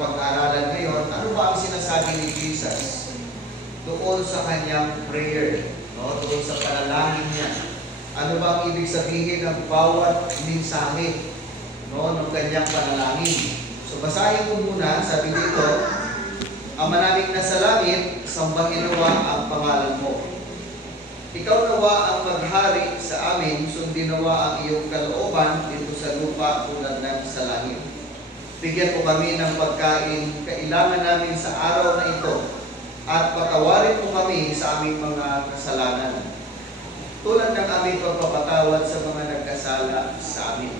pag-aaralan ngayon, ano ba ang sinasabi ni Jesus doon sa kanyang prayer, no? Doon sa panalangin niya. Ano ba ang ibig sabihin ng bawat mensahe, no, ng kanyang panalangin? So basahin ko muna, sabi dito, Ama naming nasa langit, sambahin nawa ang pangalan mo. Ikaw nawa ang maghari sa amin, sundin nawa ang iyong kalooban dito sa lupa tulad ng sa langit. Bigyan mo kami ng pagkain kailangan namin sa araw na ito, at patawarin mo kami sa aming mga kasalanan, tulad ng aming pagpapatawad sa mga nagkasala sa amin.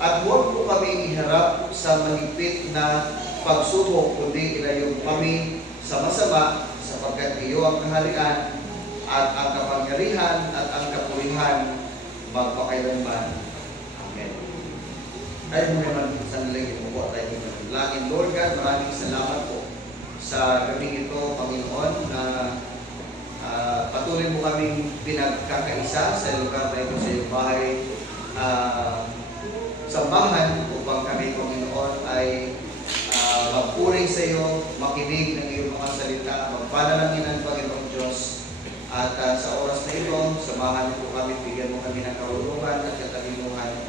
At huwag mo kami iharap sa mahigpit na pagsubok, kundi ilayo kami sa masama, sapagkat iyo ang kaharian at ang kapangyarihan at ang kapurihan magpakailanman. Amen. Ay mo naman sandali po tayo manalangin. Lord God, maraming salamat po sa gabing ito, Panginoon, na patuloy mo kaming pinagkakaisa sa lugar na ito sa iyong bahay sambahan upang kami, Panginoon, ay magpuring sa iyo, makinig ng iyong mga salita, magpanalangin ang Panginoong Diyos. At sa oras na ito, samahan po kami, bigyan mo kami ng kahulungan at katalinuhan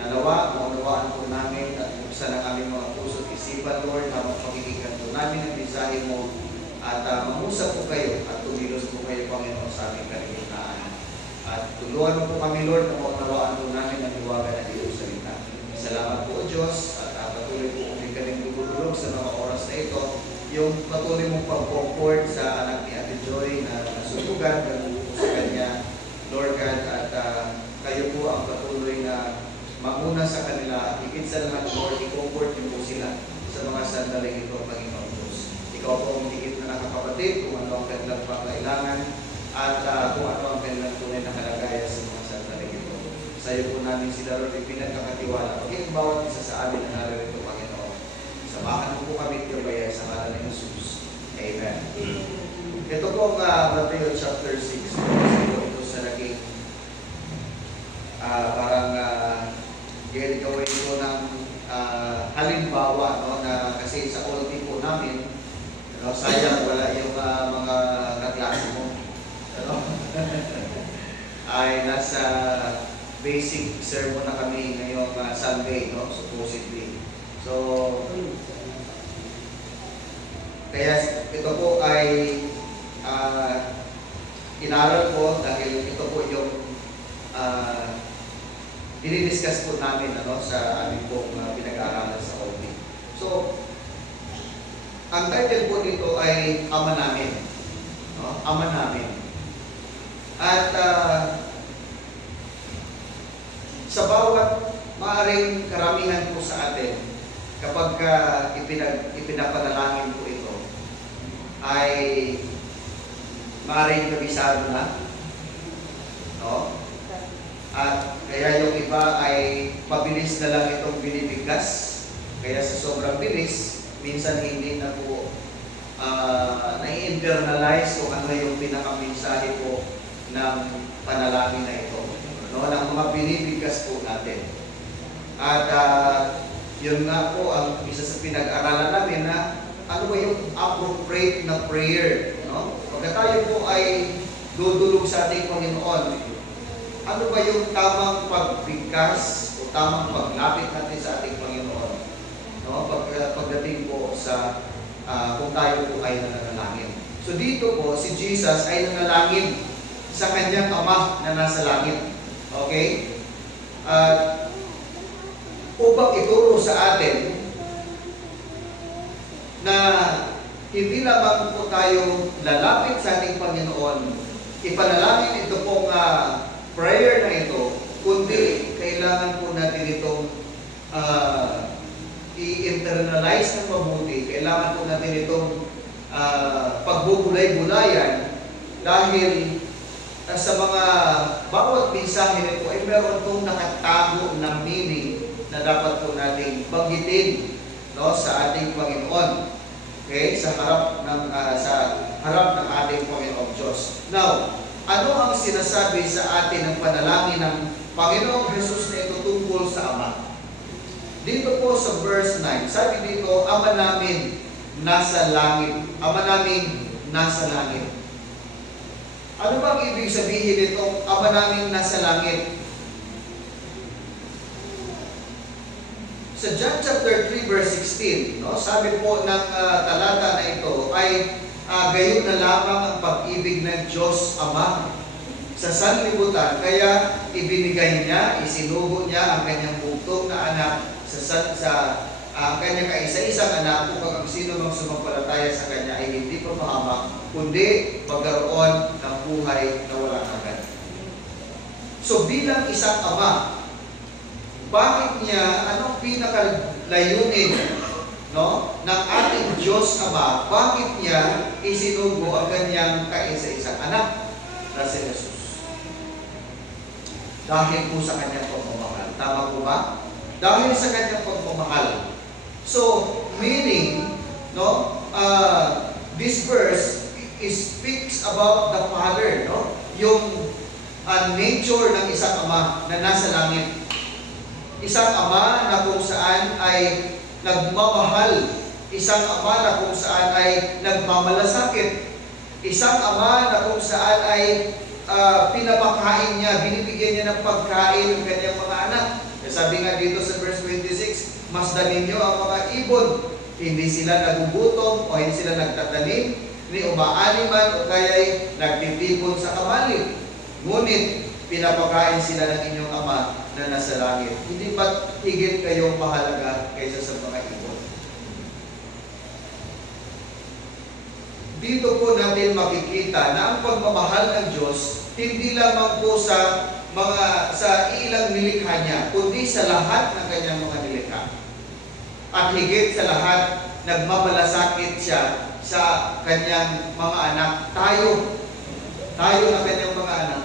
na nawa, maunawaan po namin at buksan ang aming mga puso at isipan, Lord, na magpakikinggan po namin ang mensahe mo at mamusap po kayo at tumilos po kayo, Panginoon, sa aming kaligtaan. At tulungan mo po kami, Lord, na maunawaan po namin ang liwagan ng iyong salita. Salamat po, Diyos, at patuloy po kami kaming tutulog sa mga oras na ito, yung patuloy mong pag-comfort sa anak ni Ate Joy na nasusugan, ganun po sa kanya, Lord God, at kayo po ang patuloy na mamuna sa kanila at higit sa lahat, Lord, i-comfort niyo po sila sa mga sandaling ito, Panginoon Diyos. Ikaw po ang higit na nakakapatid kung ano ang kanilang pangailangan at kung ano ang kanilang tunay na kalagayan sa mga sandaling ito. Sa iyo po namin sila, Lord, ipinagkakatiwala. Pagiging bawat isa sa amin na naririto, Panginoon. Samahan mo po kami ito sa ngalan ng Jesus. Amen. Ito po ang Matthew chapter 6. Ito sa naging parang gawin ko ng halimbawa, no, na kasi sa ulti po namin, no, sayang wala yung mga kaklase mo. Ano? Ay nasa basic sermon na kami ngayong Sunday, no, supposedly. So, kaya ito po ay inaral ko dahil ito po yung dinidiscuss po namin sa aming pong pinag-aaralan sa OP. So, ang title po dito ay Ama Namin. No? Ama Namin. At sa bawat maaaring karamihan po sa atin, kapag ipinapanalangin po ito, ay maaaring kabisado na. No? At kaya yung iba ay mabilis na lang itong binibigkas. Kaya sa sobrang bilis, minsan hindi na po na-internalize kung ano yung pinakamensahe po ng panalangin na ito. No, ng mga binibigkas po natin. At yun nga po ang isa sa pinag-aralan namin na ano ba yung appropriate na prayer. No? Pagka tayo po ay dudulog sa ating Panginoon, ano ba yung tamang pagbigkas o tamang paglapit natin sa ating Panginoon? No? Pagdating po sa kung tayo po ay nananalangin. So dito po, si Jesus ay nanalangin sa kanyang Ama na nasa langit. Okay? Upang ituro sa atin na hindi lamang po tayo lalapit sa ating Panginoon, ipanalangin ito pong prayer na ito, kundi kailangan po natin itong i-internalize ng mabuti. Kailangan po natin itong pagbubulay-bulayan dahil sa mga bawat mensahe nito ay meron itong nakatago ng meaning na dapat po nating banggitin, no, sa ating Panginoon. Okay? Sa harap ng ating Panginoong Diyos. Now, ano ang sinasabi sa atin ng panalangin ng Panginoong Jesus na ito tungkol sa Ama? Dito po sa verse 9, sabi dito, Ama namin nasa langit. Ama namin nasa langit. Ano bang ibig sabihin nito, Ama namin nasa langit? Sa John chapter 3 verse 16, no, sabi po ng talata na ito ay gayon na lamang ang pag-ibig ng Diyos Ama sa sanlibutan, kaya ibinigay niya, isinugo niya ang kanyang bugtong na anak sa kanyang kaisa-isang anak upang ang sino mang sumampalataya sa kanya ay hindi pa mahamak, kundi magkaroon ng buhay na walang hanggan. So bilang isang ama, bakit niya, anong pinakalayunin, no, ng ating Diyos Ama, bakit niya isinugo ang kanyang kaisa-isang anak na si Jesus? Dahil po sa kanyang pagmamahal. Tama po ba? Dahil sa kanyang pagmamahal. So, meaning, no, this verse speaks about the Father, no? Yung nature ng isang ama na nasa langit. Isang ama na kung saan ay nagmamahal. Isang ama na kung saan ay nagmamalasakit. Isang ama na kung saan ay pinapakain niya, binibigyan niya ng pagkain ng kanyang mga anak. Sabi nga dito sa verse 26, masdan ninyo ang mga ibon. Hindi sila nagugutom o hindi sila nagtatanim, ni umaani man o kaya'y nagtitipon sa kamalig. Ngunit, pinapakain sila ng inyong ama na nasa langit. Hindi ba't higit kayong mahalaga kaysa sa mga ibon? Dito po natin makikita na ang pagmamahal ng Diyos hindi lamang po sa ilang nilikha niya, kundi sa lahat ng kanyang mga nilikha. At higit sa lahat, nagmamalasakit siya sa kanyang mga anak. Tayo na kanyang mga anak.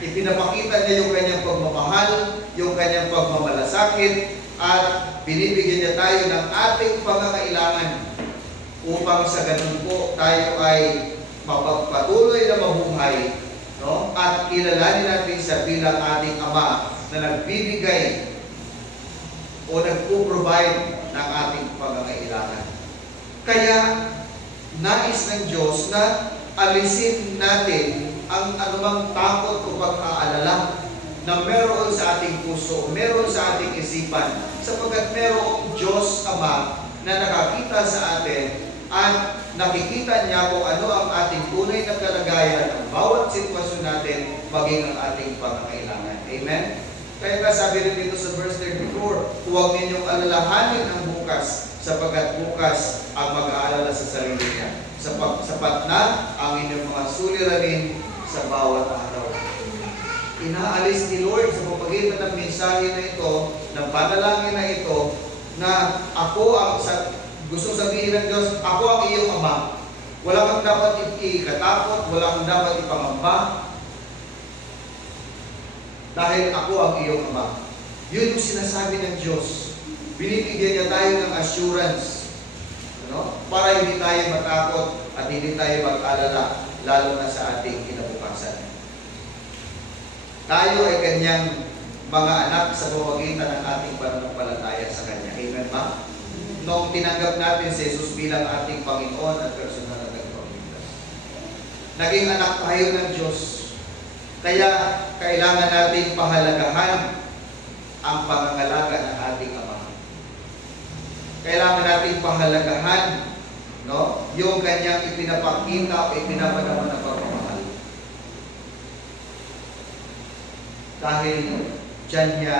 Ipinapakita niya yung kanyang pagmamahal, yung kanyang pagmamalasakit, at binibigyan niya tayo ng ating pangangailangan upang sa ganun po tayo ay mapagpatuloy na mabuhay, no? At kilalanin natin sa bilang ating Ama na nagbibigay o nagpo-provide ng ating pangangailangan. Kaya nais ng Diyos na alisin natin ang anumang takot o pag-aalala na meron sa ating puso, meron sa ating isipan, sapagkat merong Diyos Ama na nakakita sa atin at nakikita niya kung ano ang ating tunay na kalagayan ng bawat sitwasyon natin, maging ang ating pangangailangan. Amen? Kaya nga sabi rin dito sa verse 34, huwag ninyong alalahanin ang bukas, sapagkat bukas ang mag-aalala sa sarili niya. Sapat na ang inyong mga suliranin sa bawat araw. Inaalis ni Lord sa pamamagitan ng mensahe na ito, ng panalangin na ito, na ako ang gusto sabihin ng Diyos, ako ang iyong ama. Wala kang dapat ikatakot, wala kang dapat ipangamba, dahil ako ang iyong ama. Yun yung sinasabi ng Diyos. Binibigyan niya tayo ng assurance, no? Para hindi tayo matakot at hindi tayo mag-alala, lalo na sa ating kinabukasan. Tayo ay kanyang mga anak sa pamamagitan ng ating pananampalataya sa Kanya. Amen ba? Noong tinanggap natin si Jesus bilang ating Panginoon at personal na tagapagligtas, naging anak tayo ng Diyos. Kaya kailangan natin pahalagahan ang pangangalaga ng ating Ama. Kailangan natin pahalagahan, no, yung kanyang ipinapakita o ipinapadama ng pagmamahal. Dahil dyan niya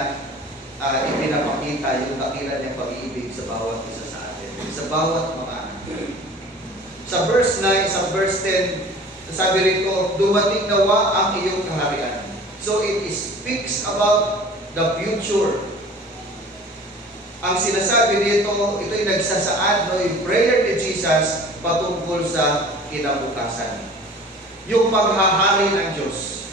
ipinapakita yung dakila niyang pag-ibig sa bawat isa sa atin, sa bawat mga anak. Sa verse 9, sa verse 10, sabi rito, dumating nawa ang iyong kaharian. So it speaks about the future. Ang sinasabi dito, ito'y nagsasaad, no, yung prayer ni Jesus patungkol sa kinabukasan. Yung paghahari ng Diyos.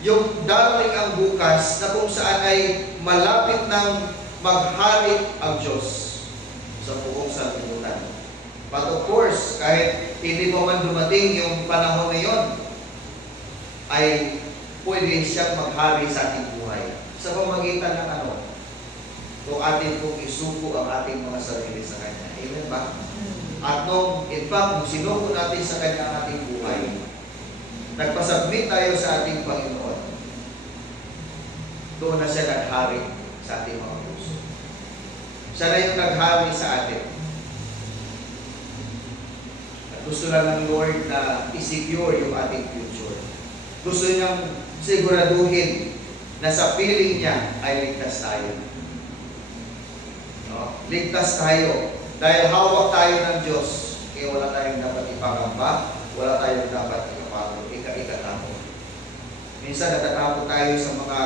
Yung darating ang bukas na kung saan ay malapit ng maghari ang Diyos sa buong sanlibutan. But of course, kahit hindi pa man dumating yung panahon na yon, ay pwede siyang maghari sa ating buhay. Sa pamagitan ng ano? kung atin pong isuko ang ating mga sarili sa Kanya. Amen ba? At in fact, nung sinuko natin sa Kanya ang ating buhay, nagpasubmit tayo sa ating Panginoon, doon na siya naghari sa ating mga puso. Siya na yung naghari sa atin. At gusto lang ng Lord na i-secure yung ating future. Gusto niyang siguraduhin na sa piling niya ay ligtas tayo. No? Ligtas tayo. Dahil hawak tayo ng Diyos, kaya wala tayong dapat ipangamba, wala tayong dapat ikatakot. Minsan natatakot tayo sa mga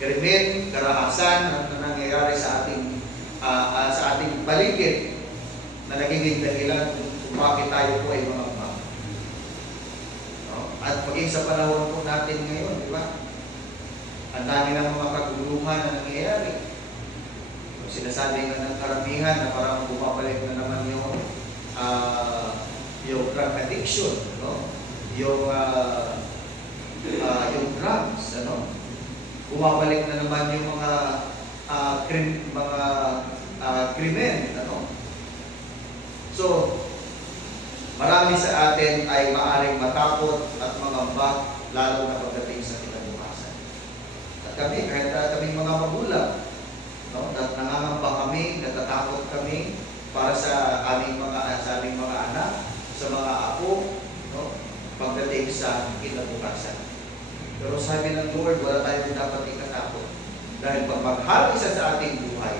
krimen, karahasan na nangyayari sa ating paligid na nagiging dahilan kung bakit tayo po ay mga umang. No? At maging sa panahon po natin ngayon, di ba? Ang dami ng mga kaguluhan na nangyayari. Sinasabi nga ng karamihan na parang bumabalik na naman yung drug addiction, no? Yung drugs, ano? Bumabalik na naman yung mga krimen, ano? So, marami sa atin ay maaaring matakot at mangamba, lalo na pagdating sa kinabukasan. At kami, kahit kami mga magulang, no? Nangangamba kami, natatakot kami para sa aming mga anak, sa mga apo, no? Pagdating sa kinabukasan. Pero sabi ng Lord, wala tayong dapat ikatakot. Dahil pag maghari siya sa ating buhay,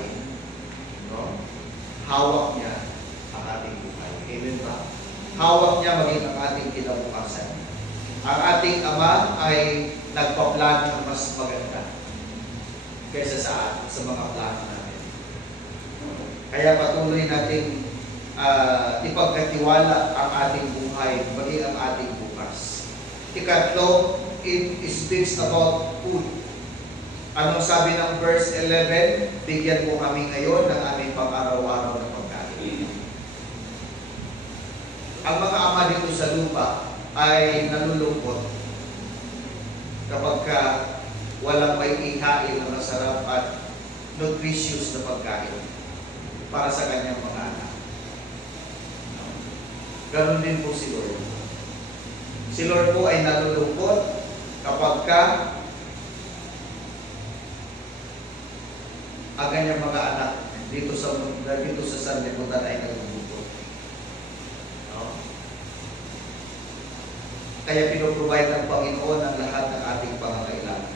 no? Hawak niya ang ating buhay. Amen ba? Hawak niya maging ang ating kinabukasan. Ang ating Ama ay nagpa-plan ng mas maganda kaysa sa mga plano natin. Kaya patuloy natin ipagkatiwala ang ating buhay, maging ang ating bukas. Ikatlo, it speaks about food. Anong sabi ng verse 11? Bigyan mo kami ngayon ng aming pang-araw-araw na pagkain. Ang mga ama dito sa lupa ay nalulungkot kapag walang may ihain na masarap at nutritious na pagkain para sa kanyang mga anak. Ganon din po si Lord. Si Lord po ay nalulungkot kapag ang kanyang mga anak dito sa sanlibutan ay nalulungkot. No? Kaya pinoprovide ng Panginoon ang lahat ng ating pangangailangan.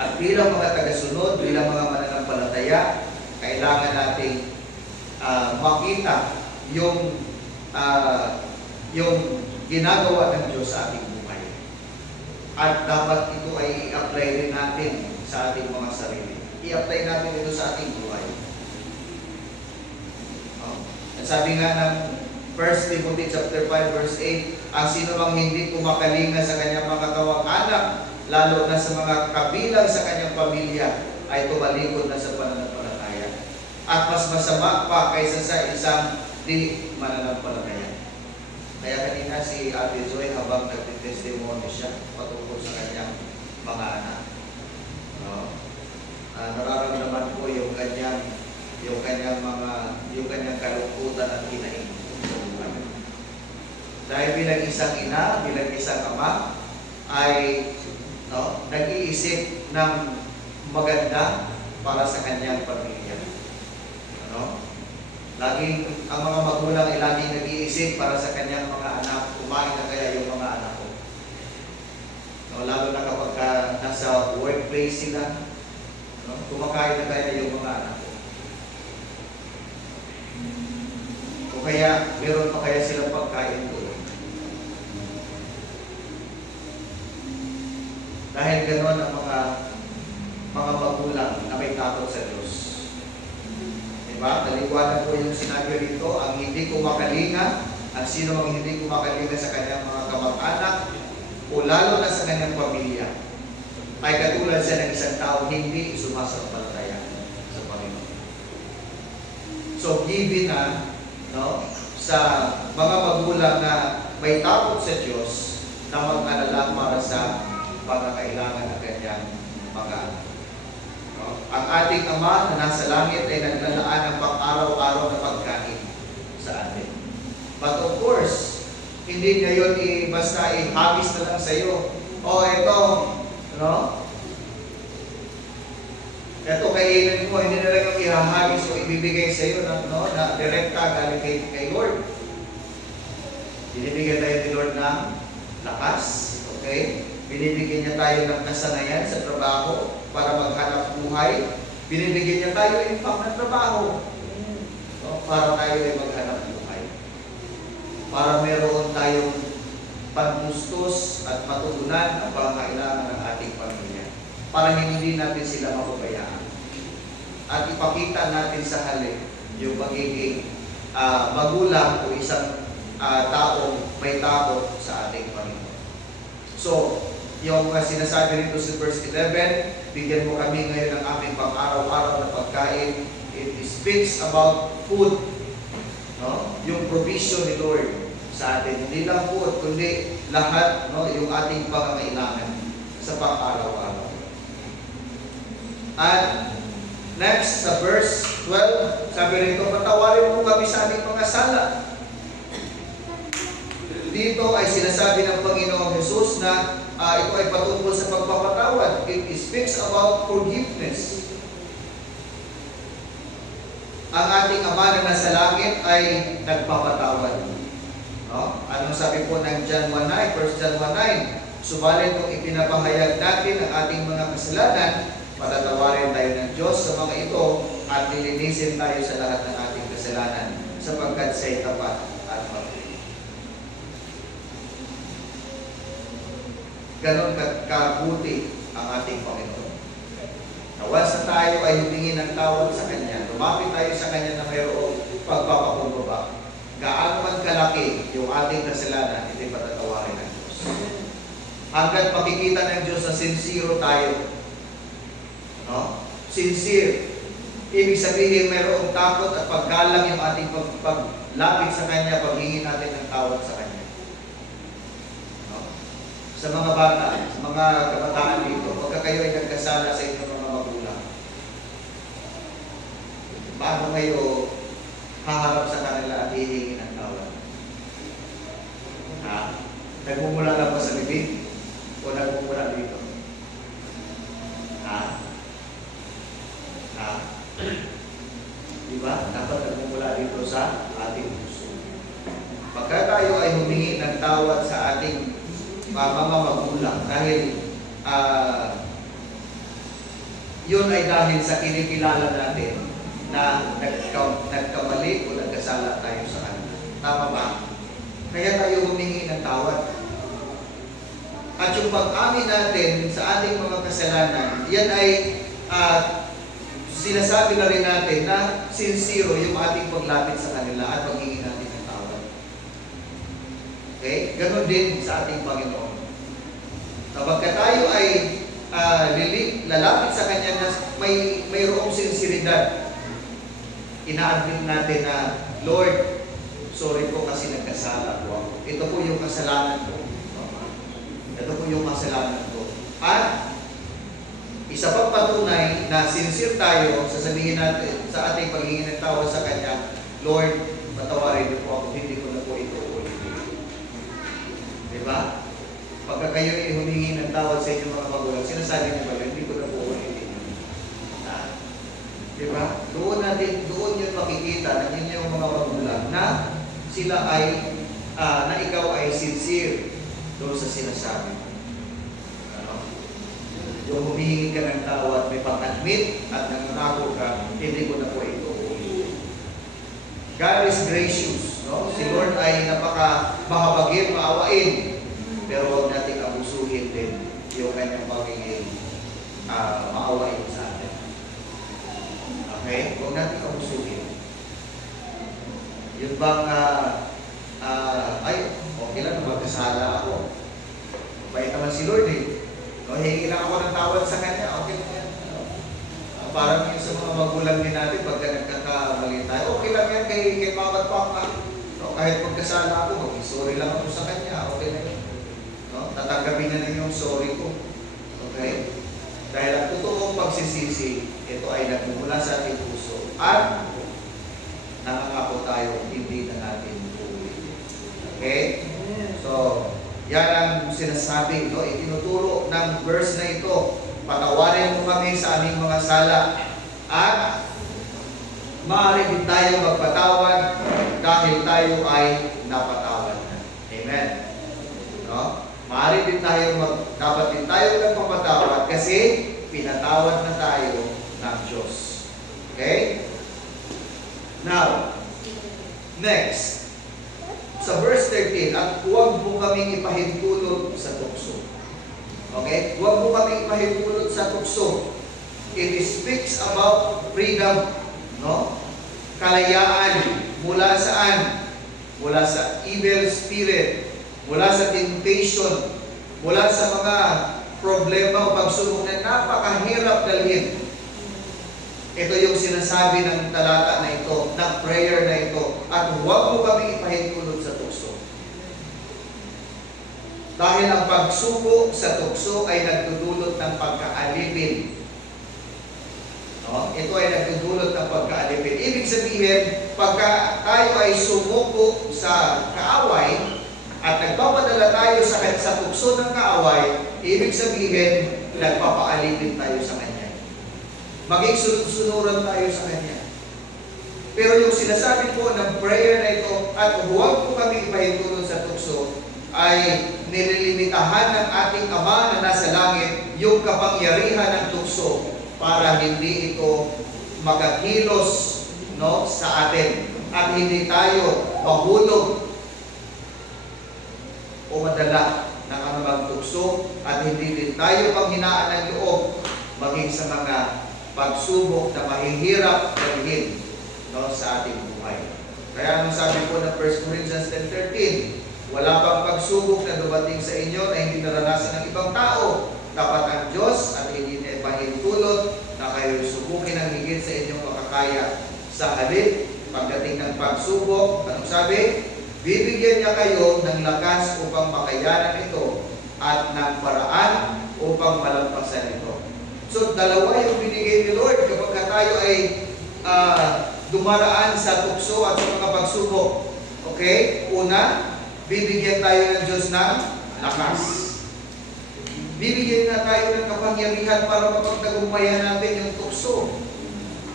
At bilang mga tagasunod, bilang mga mananampalataya, kailangan nating makita yung ginagawa ng Diyos sa ating buhay. At dapat ito ay i-apply rin natin sa ating mga sarili. I-apply natin ito sa ating buhay. At sabi nga ng 1 Timothy chapter 5 verse 8, ang sino mang hindi kumakalinga sa kanyang mga kamag-anak, lalo na sa mga kabilang sa kanyang pamilya, ay tumalikod na sa pananampalataya. At mas masama pa kaysa sa isang di mananampalataya. Kaya kanina si Ate Joy habang nagtitestimony siya patungkol sa kanyang mga anak. Nararamdaman ko yung kanyang kalungkutan at hinaing sa buhay. Dahil bilang isang ina, bilang isang ama, ay nag-iisip ng maganda para sa kanyang pamilya. Laging, ang mga magulang ay laging nag-iisip para sa kanyang mga anak, kumain na kaya yung mga anak ko. Lalo na kapag nasa workplace sila, kumakain na kaya yung mga anak ko. O kaya, meron pa kaya silang pagkain doon. Dahil gano'n ang mga magulang na may takot sa Diyos. Diba? Taliwanag po yung sinabi rito, ang hindi kumakalinga, ang sino mang hindi kumakalinga sa kanyang mga kamag-anak, o lalo na sa kanyang pamilya, ay katulad siya ng isang tao hindi sumasampalataya sa Panginoon. So, given na, sa mga magulang na may takot sa Diyos, na mag-alala para sa pangangailangan ng kanyang mga anak. No? Ang ating Ama na nasa langit ay naglalaan ng pang-araw-araw na pagkain sa atin. But of course, hindi ngayon basta i-habis na lang sa iyo. O ito, no? Ito kainin mo, hindi na lang yung ihahagis o ibibigay sa iyo na direkta galing kay Lord. Binibigyan tayo ni Lord ng lakas, okay? Binibigyan niya tayo ng kasanayan sa trabaho para maghanap buhay. Binibigyan niya tayo in fact ng trabaho, no? Para tayo ay maghanap buhay. Para meron tayong pangustos at matugunan ang pangangailangan ng ating pamilya. Para hindi natin sila mapabayaan. At ipakita natin sa halip yung pagiging magulang o isang taong may takot sa ating Panginoon. So, yung sinasabi rito sa verse 11, bigyan mo kami ngayon ng aming pang-araw-araw na pagkain. It speaks about food. No? Yung provision ni Lord sa atin. Hindi lang food, kundi lahat, no? Yung ating pangangailangan sa pang-araw-araw. At next, sa verse 12, sabi rito, patawarin mo kami sa aming mga sala. Dito ay sinasabi ng Panginoong Jesus na ito ay patungkol sa pagpapatawad. It speaks about forgiveness. Ang ating Ama na nasa langit ay nagpapatawad. No? Anong sabi po ng John 1:9, 1 John 1:9? Subalit kung ipinapahayag natin ang ating mga kasalanan, patatawarin tayo ng Diyos sa mga ito at lilinisin tayo sa lahat ng ating kasalanan sapagkat siya'y tapat at matuwid. Ganon kabuti ang ating Panginoon. Once na tayo ay humingi ng tawad sa Kanya, lumapit tayo sa Kanya na mayroong pagpapakumbaba. Gaano man kalaki yung ating kasalanan, ito'y patatawarin ng Diyos. Hanggat makikita ng Diyos na sincere tayo. No? Sincere. Ibig sabihin, mayroong takot at paggalang yung ating paglapit sa Kanya, paghingi natin ng tawad sa Kanya. No? Sa mga bata, sa mga kabataan dito, pagka kayo ay nagkasala sa inyong mga magulang, paano kayo haharap sa kanila at hihingi ng tawad? Ha? Nagmumula lang ba sa bibig? O nagmumula dito? Ha? Ha? Diba? Dapat nagmumula dito sa ating puso. Pagka tayo ay humingi ng tawad sa ating mga magulang dahil yun ay dahil sa kinikilala natin na nagkamali o nagkasala tayo sa kanila. Tama ba? Kaya tayo humingi ng tawad. At yung pag-amin natin sa ating mga kasalanan, yan ay sinasabi na rin natin na sincere yung ating paglapit sa kanila at paghingi natin ng tawad. Okay? Ganon din sa ating Panginoon. Kapag tayo ay lalapit sa Kanya na mayroong sinseridad, ina-admit natin na, Lord, sorry po kasi nagkasala po ako. Ito po yung kasalanan ko. Ito po yung kasalanan ko. At isa pang patunay na sincere tayo, sasabihin natin sa ating paghingi ng tawad sa Kanya, Lord, patawarin niyo po ako, hindi ko na po ito ulitin. Diba? Pagka kayo ay humingi ng tawad sa inyong mga magulang, sinasabi niyo ba yun, hindi ko na po ulitin. Diba? Doon yun makikita ng inyong mga magulang na sila ay, na ikaw ay sincere doon sa sinasabi. Yung humihingi ka ng tawad, may pag-admit at nangangako ka, hindi ko na po ito ulitin. God is gracious. No? Si Lord ay napaka-mahabagin, maawain. Pero huwag natin abusuhin din yung kanyang pagiging maawain sa atin. Okay? Huwag natin abusuhin. Yun bang, okay lang, magkasala ako. Bait naman si Lord eh. No, hingi lang ako ng tawad sa Kanya, okay lang yan. Parang yun sa mga magulang din natin, pagka nagkakamali tayo, okay lang yan kay mama at papa. No, kahit pagkasala ako, mag-sorry lang ako sa Kanya, okay na yun. No, tatanggapin na yung sorry ko. Okay? Dahil ang totoong pagsisisi, ito ay nagmumula sa ating puso at nangangako tayo, hindi na natin uulitin. Okay? So, yan ang sinasabi, no? Itinuturo ng verse na ito. Patawarin mo kami sa aming mga sala at maaari din tayo magpatawad dahil tayo ay napatawad na. Amen. No? Maaari din tayo dapat din tayo nagpapatawad kasi pinatawad na tayo ng Diyos. Okay? Now, next, sa verse 13, at huwag mo kaming ipahintulot sa tukso. Okay? Huwag mo kaming ipahintulot sa tukso. It speaks about freedom, no? Kalayaan mula saan? Mula sa evil spirit, mula sa temptation, mula sa mga problema o pagsubok na napakahirap dalhin. Ito yung sinasabi ng talata na ito, ng prayer na ito. At huwag mo kami ipahintulot sa tukso. Dahil ang pagsuko sa tukso ay nagdudulot ng pagkaalipin. No? Ito ay nagdudulot ng pagkaalipin. Ibig sabihin, pagka tayo ay sumuko sa kaaway at nagpapadala tayo sa tukso ng kaaway, ibig sabihin, nagpapaalipin tayo sa Kanya. Maging sunod-sunuran tayo sa Kanya. Pero yung sinasabi po ng prayer na ito, at huwag po kami ipahintulot sa tukso, ay nililimitahan ng ating Ama na nasa langit yung kapangyarihan ng tukso para hindi ito magakilos, no, sa atin at hindi tayo mahulog o madala ng anumang tukso at hindi din tayo panghinaan ng loob maging sa mga pagsubok na mahihirap dalhin, no, sa ating buhay. Kaya anong sabi po ng 1 Corinthians 10:13, wala pang pagsubok na dumating sa inyo na hindi naranasan ng ibang tao. Dapat ang Diyos at hindi na ipahintulot na kayo subukin ang higit sa inyong makakaya. Sa halip, pagdating ng pagsubok, anong sabi? Bibigyan niya kayo ng lakas upang makayanan ito at ng paraan upang malampasan ito. So, dalawa yung binigay ni Lord kapag tayo ay dumaraan sa tukso at sa mga pagsubok. Okay? Una, bibigyan tayo ng Diyos ng lakas. Bibigyan na tayo ng kapangyarihan para mapagtagumpayan natin yung tukso.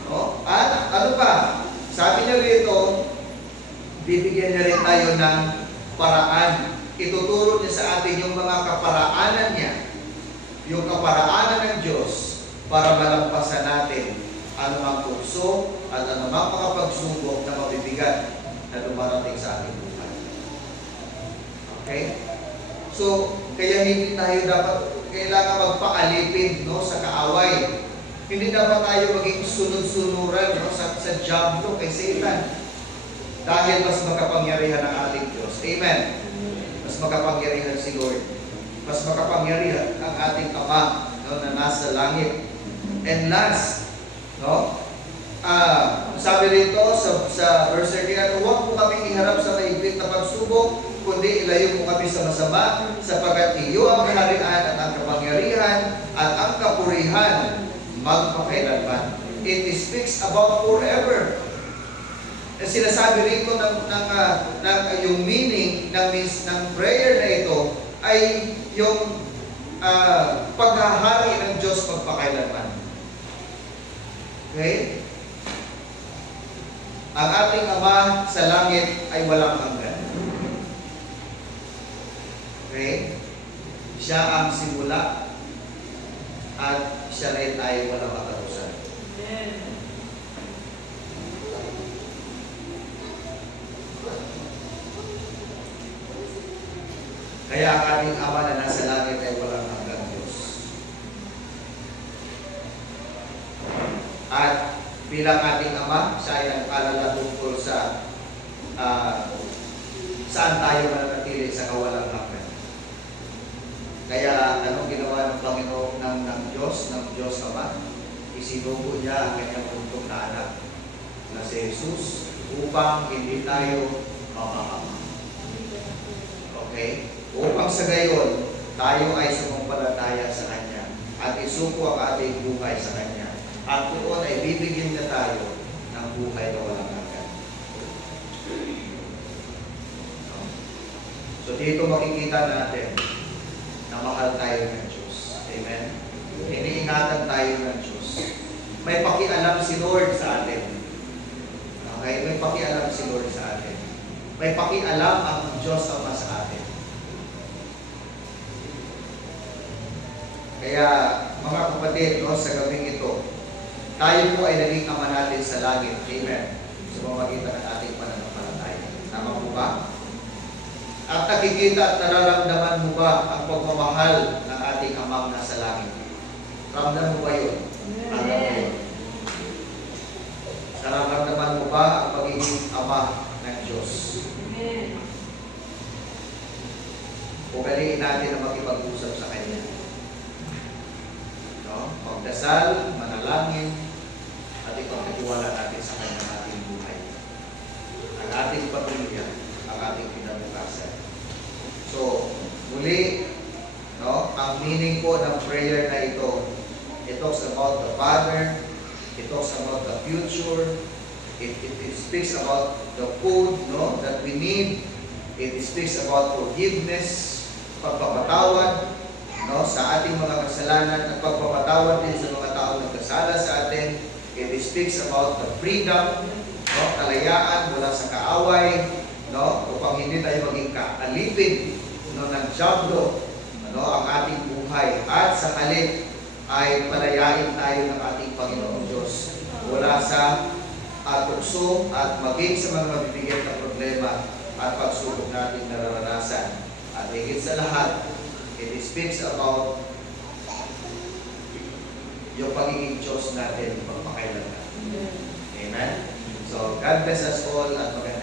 No? At ano pa? Sabi niya rito, bibigyan niya rin tayo ng paraan. Ituturo niya sa atin yung mga kaparaanan niya. Yung kaparaanan ng Diyos para malampasan natin anumang tukso at anumang mga pagsubok na mabibigat na dumarating sa ating buhay. Okay? So, kaya hindi tayo dapat, kailangan magpaalipin, no, sa kaaway. Hindi dapat tayo maging sunod-sunuran, no, sa jablo kay Satan. Dahil mas makapangyarihan ang ating Diyos. Amen? Mas makapangyarihan si Lord. Mas makapangyarihan ang ating Ama, no, na nasa langit. And last, no, sabi rito sa verse 13, huwag mo kami iharap sa mahigpit na pagsubok, kundi ilayo mo kami sa masama, sapagkat iyo ang kaharian at ang kapangyarihan at ang kapurihan magpakailanman. It speaks about forever. Sinasabi rito ng yung meaning ng prayer na ito ay yung paghahari ng Diyos magpakailanman. Okay? Ang ating Ama sa langit ay walang hanggan. Okay? Siya ang simula at siya rin ay walang katapusan. Amen. Kaya ang ating Ama na nasa langit ay walang hanggang Diyos. At bilang ating Ama, siya ay nagpaalala tungkol sa saan tayo mananatili sa kawalang hanggan. Kaya anong ginawa ng Panginoon ng Diyos Ama? Isinugo niya ang kanyang buntong na anak na si Jesus upang hindi tayo mamahama. Okay? Upang sa gayon, tayo ay sumampalataya sa Kanya at isuko ang ating buhay sa Kanya. At doon ay bibigyan na tayo ng buhay na walang hanggan. So dito makikita natin na mahal tayo ng Diyos. Amen? Iniingatan tayo ng Diyos. May pakialam si Lord sa atin. Okay? May pakialam si Lord sa atin. May pakialam ang Diyos Ama sa atin. Kaya, mga kapatid, no, sa gabing ito, tayo po ay naging ama natin sa langit. Amen. Sa pamamagitan ng ating pananampalataya. Tama po ba? At nakikita at nararamdaman mo ba ang pagmamahal ng ating amang nasa langit? Ramdam mo ba yun? Ramdam mo yun? Nararamdaman mo ba ang pagiging ama ng Diyos? Ugaliin natin na makipag-usap sa Kanya. No? Magdasal, manalangin, at ipagkatiwala natin sa Kanya ng ating buhay. Ang ating pamilya, ang ating kinabukasan. So, muli, no, ang meaning po ng prayer na ito, it talks about the Father, it talks about the future, it speaks about the food, no, that we need, it speaks about forgiveness, pagpapatawad, no, sa ating mga kasalanan at pagpapatawad din sa mga taong nagkasala sa atin. It speaks about the freedom, no, kalayaan mula sa kaaway, no, upang hindi tayo maging kaalipin, no, ng diablo, no, ang ating buhay. At sa halip ay palayain tayo ng ating Panginoong Diyos mula sa tukso at maging sa mga mabibigat na problema at pagsubok natin nararanasan. At higit sa lahat, it speaks about yung pagiging Diyos natin magpakailangan. Amen? So, God bless us all at magandang